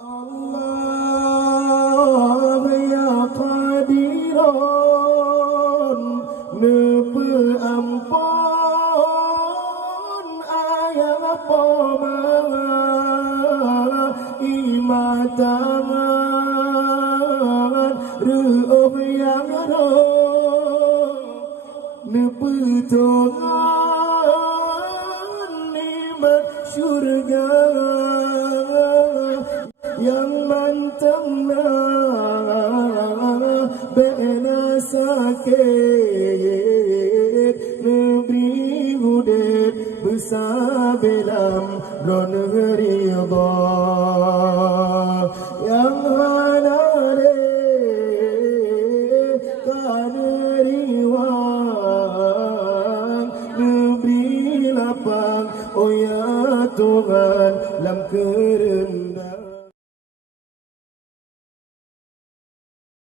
Allah ya Qadiron nepe ampon ayam pomala imatangan ruh yang roh nepe tongan nikmat syurga yang mantengna bena sakit negeri hudet besabelam ron ridha yang hanade kaneriwang negeri lapang oh ya Tuhan lam kerendah.